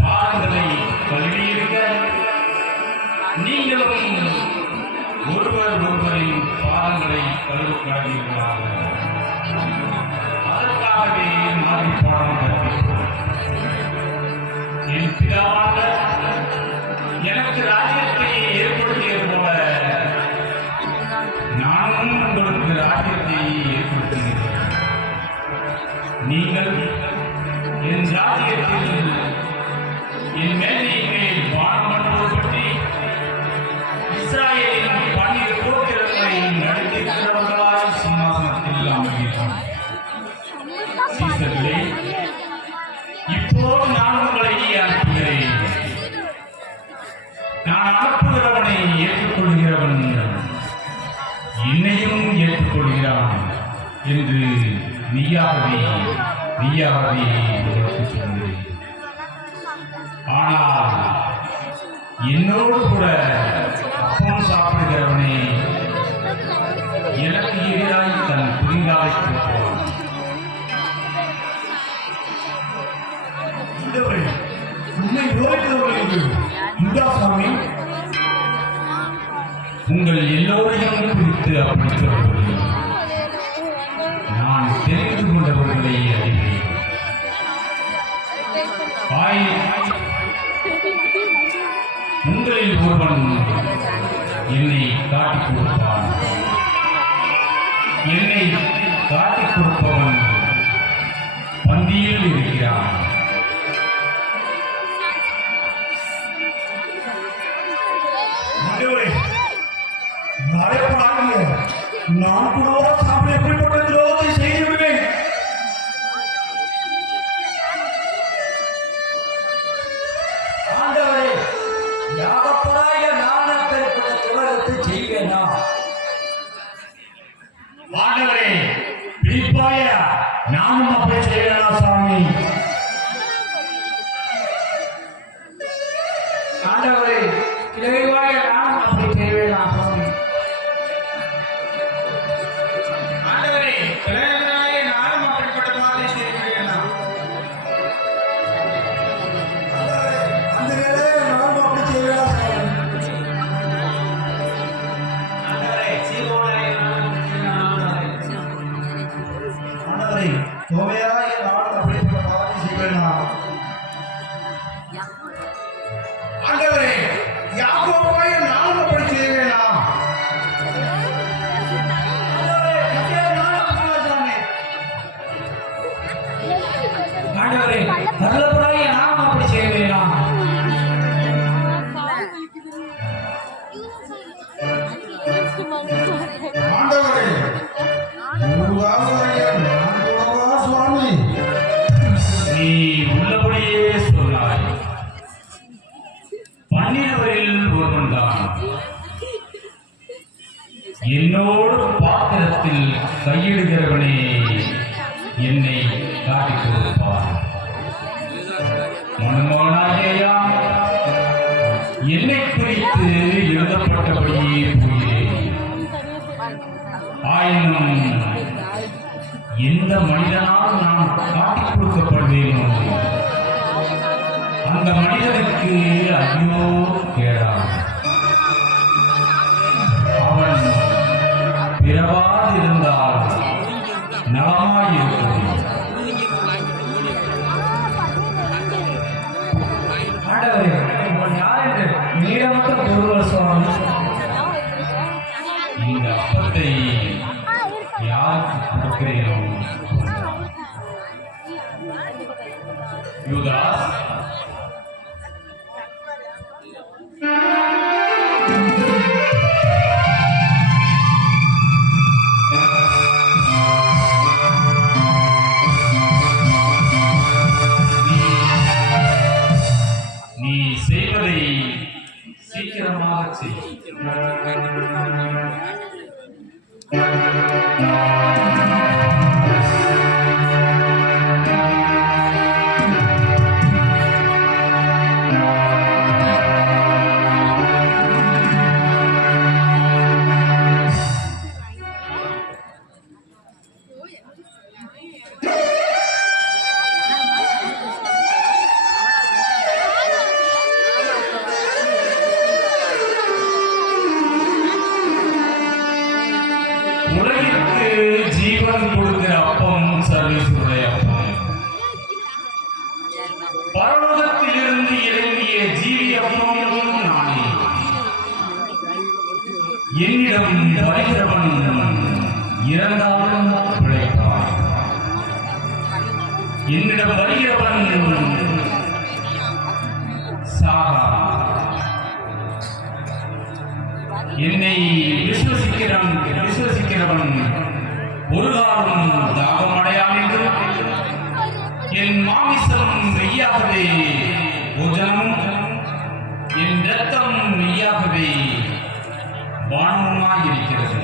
பாடலை வலியுறுத்த நீங்களும் ஒருவர் ஒருவரின் பாடங்களை கருவு கடந்தீர்களாக அதற்காகவே மாதிரி எனக்கு ராஜ என்னோடு கூட அப்பம் தன் புரிந்தாலை உண்மை போதித்தவர்கள் உங்கள் எல்லோரையும் குறித்து அப்படி சொல்லுங்கள் காட்டிக் கொடுப்பான் என்னை காட்டிக் கொடுப்பவன். எழுத்தில் எழுதப்பட்டபடியே ஆயினும் எந்த மனிதனால் நான் காட்டிக் கொடுக்கப்படுவேனோ அந்த மனிதனுக்கு ஐயோ ಪದೈ ಯಾತ್ ಪ್ರಕ್ರಿಯೆ தெய்வம் நானே. என்னிடம் வருகிறவன் இறந்தாலும் பிழைப்பான். என்னிடம் வருகிறவன் சாகா. என்னை விசுவசிக்கிறவன் விசுவசிக்கிறவன். ஒரு காலம் தாகம் அடையாமல் என்று என் மாமிசம் மெய்யாகவே போஜனம் என் ரத்தம் மெய்யாகவே வானமாய் இருக்கிறது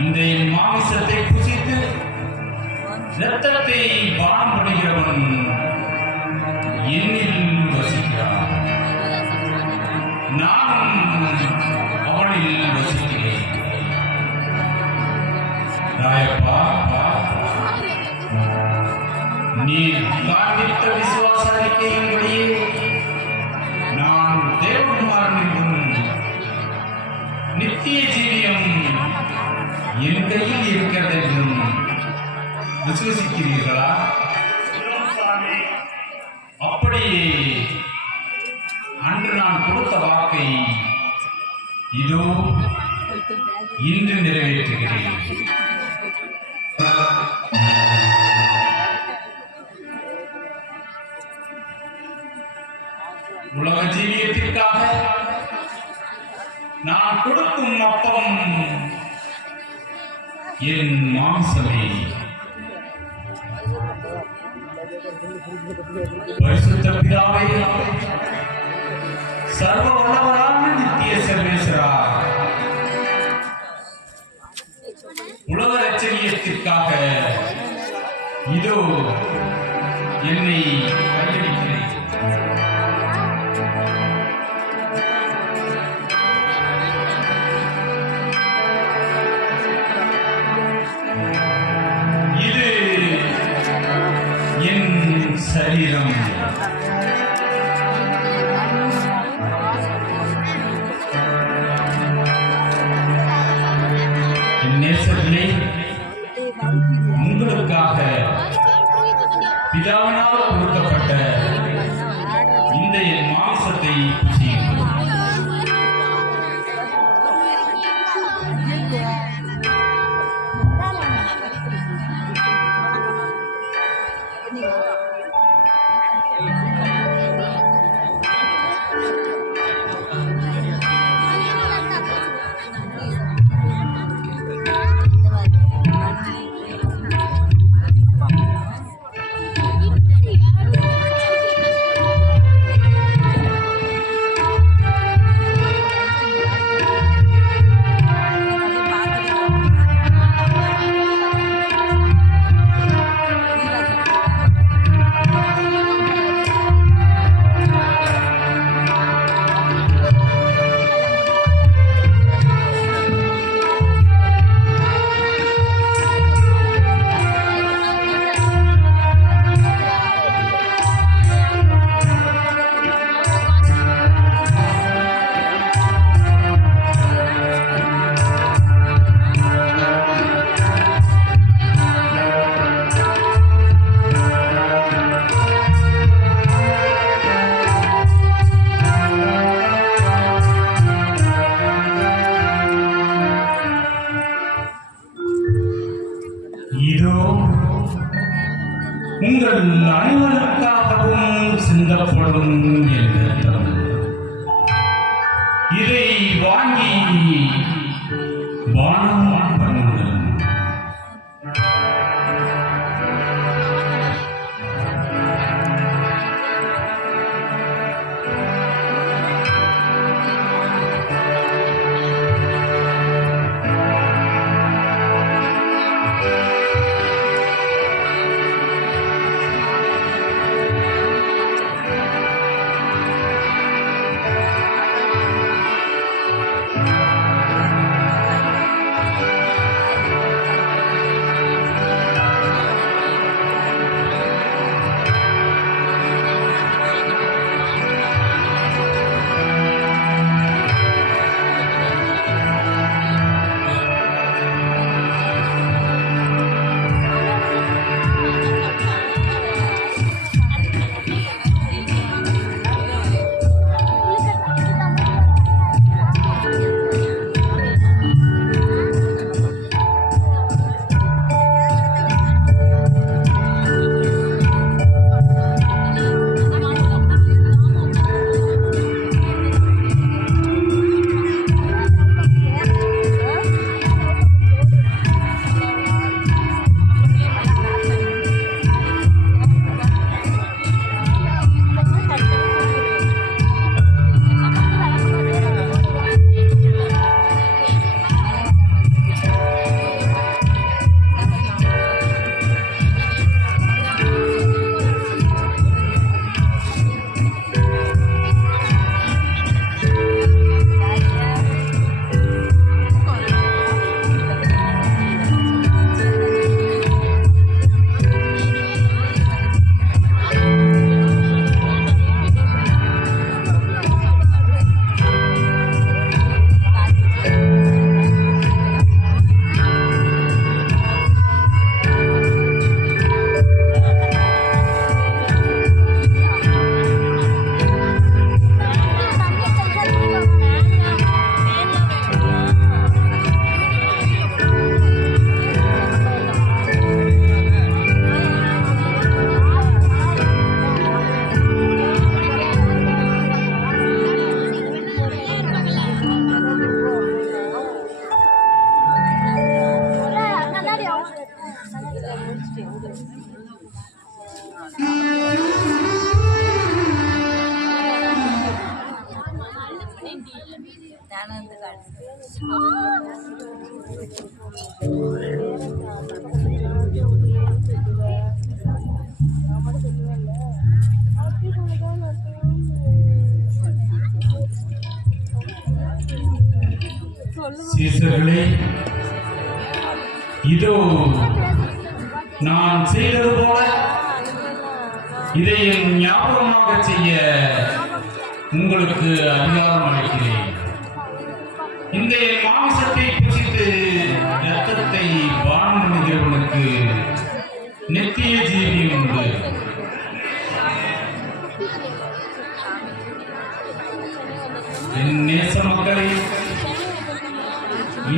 இந்த என் மாமிசத்தை புசித்து ரத்தத்தை பானம் பண்ணுகிறவன் என்னில் வசிக்கிறான். நானும் அவனில் வசி நீர் காண்பித்த விசுவாச அறிக்கையின்படியே நான் தேவகுமாரன் என்றும் நித்திய ஜீவியம் என் கையில் இருக்கிறது என்றும் விசுவசிக்கிறீர்களா? அப்படியே அன்று நான் கொடுத்த வாக்கை இதோ இன்று நிறைவேற்றுகிறேன். உலக ஜீவியத்திற்காக நான் கொடுக்கும் அப்பம் என் மாம்சமே. பரிசுத்த பிதாவே சர்வ வல்லவரான நித்திய சர்வேஸ்வரா உலக ரச்சனியத்திற்காக இதோ என்னை கையடி என் பானம் சீசர்களே இதோ நான் செய்தது போல இதை என் ஞாபகமாக செய்ய உங்களுக்கு அதிகாரம் அளிக்கிறேன். இந்த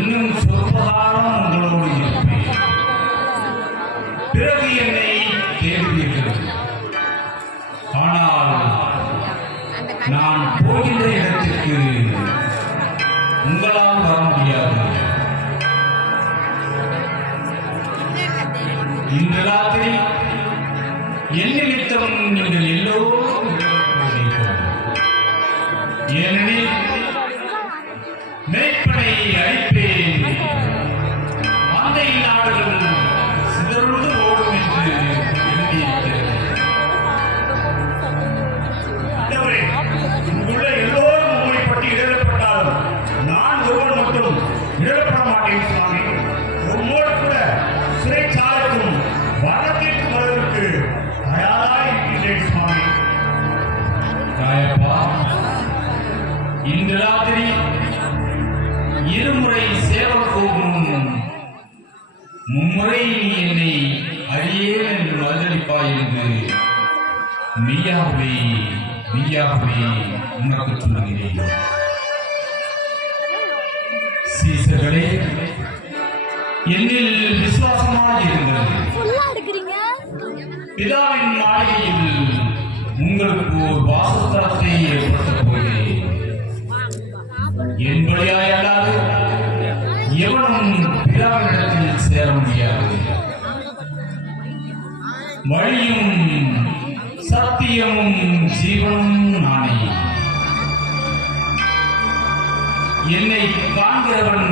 இன்னும் சொற்பகாலம் உங்களோடு இருப்பேன். பிறகு என்னை தேடுவீர்கள் ஆனால் நான் போகின்ற இடத்திற்கு உங்களால் வர முடியாது. இன்று ராத்திரி என் நிமித்தம் உனக்கு சொல்லுகிறேன் சீசர்களே என்னில் விசுவாசமாக எடுக்கிறீங்க? பிதாவின் மாளிகையில் உங்களுக்கு ஒரு வாசஸ்தலத்தை ஏற்படுத்தப் போகிறேன். என் வழியாய் அல்லாது எவனும் பிதாவினிடத்தில் சேர முடியாது. வழியும் சத்தியமும் ஜீவனும் என்னை காண்கிறவன்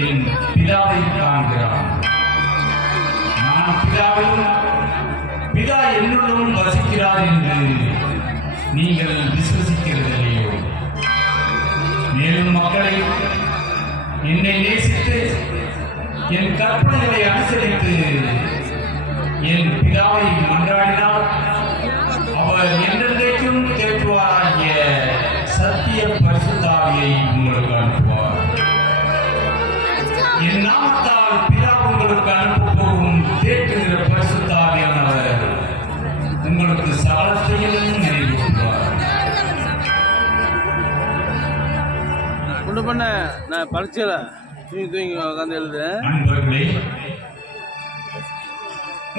என் பிதாவை காண்கிறான். நான் பிதாவிலும் பிதா என்னுள்ளும் வசிக்கிறார் என்று நீங்கள் விசுவசிக்கிறதில்லையோ? மேலும் மக்களை என்னை நேசித்து என் கற்பனைகளை அனுசரித்து என் பிதாவை மன்றாடினால் அவர் என்றென்றைக்கும் தேற்றுவாராகிய சத்திய பரிசுத்தாவியை உங்களுக்கு அனுப்புவார். என் நாமத்தால் பிதா உங்களுக்கு அனுப்ப போகும் தேற்றுகிற பரிசுத்தாவியானவர் உங்களுக்கு சகலத்தையும் பண்ண நான் பரீட்சையில் தூங்கி தூங்கி உட்காந்து எழுதுறேன்.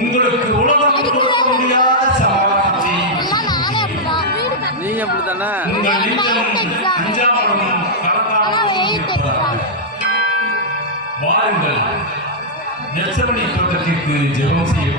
உங்களுக்கு உலகம் கொடுக்க முடியாத சமாதானத்தை அப்படி தானே வாருங்கள் நெச்சமணி தோட்டத்திற்கு ஜெபம் செய்ய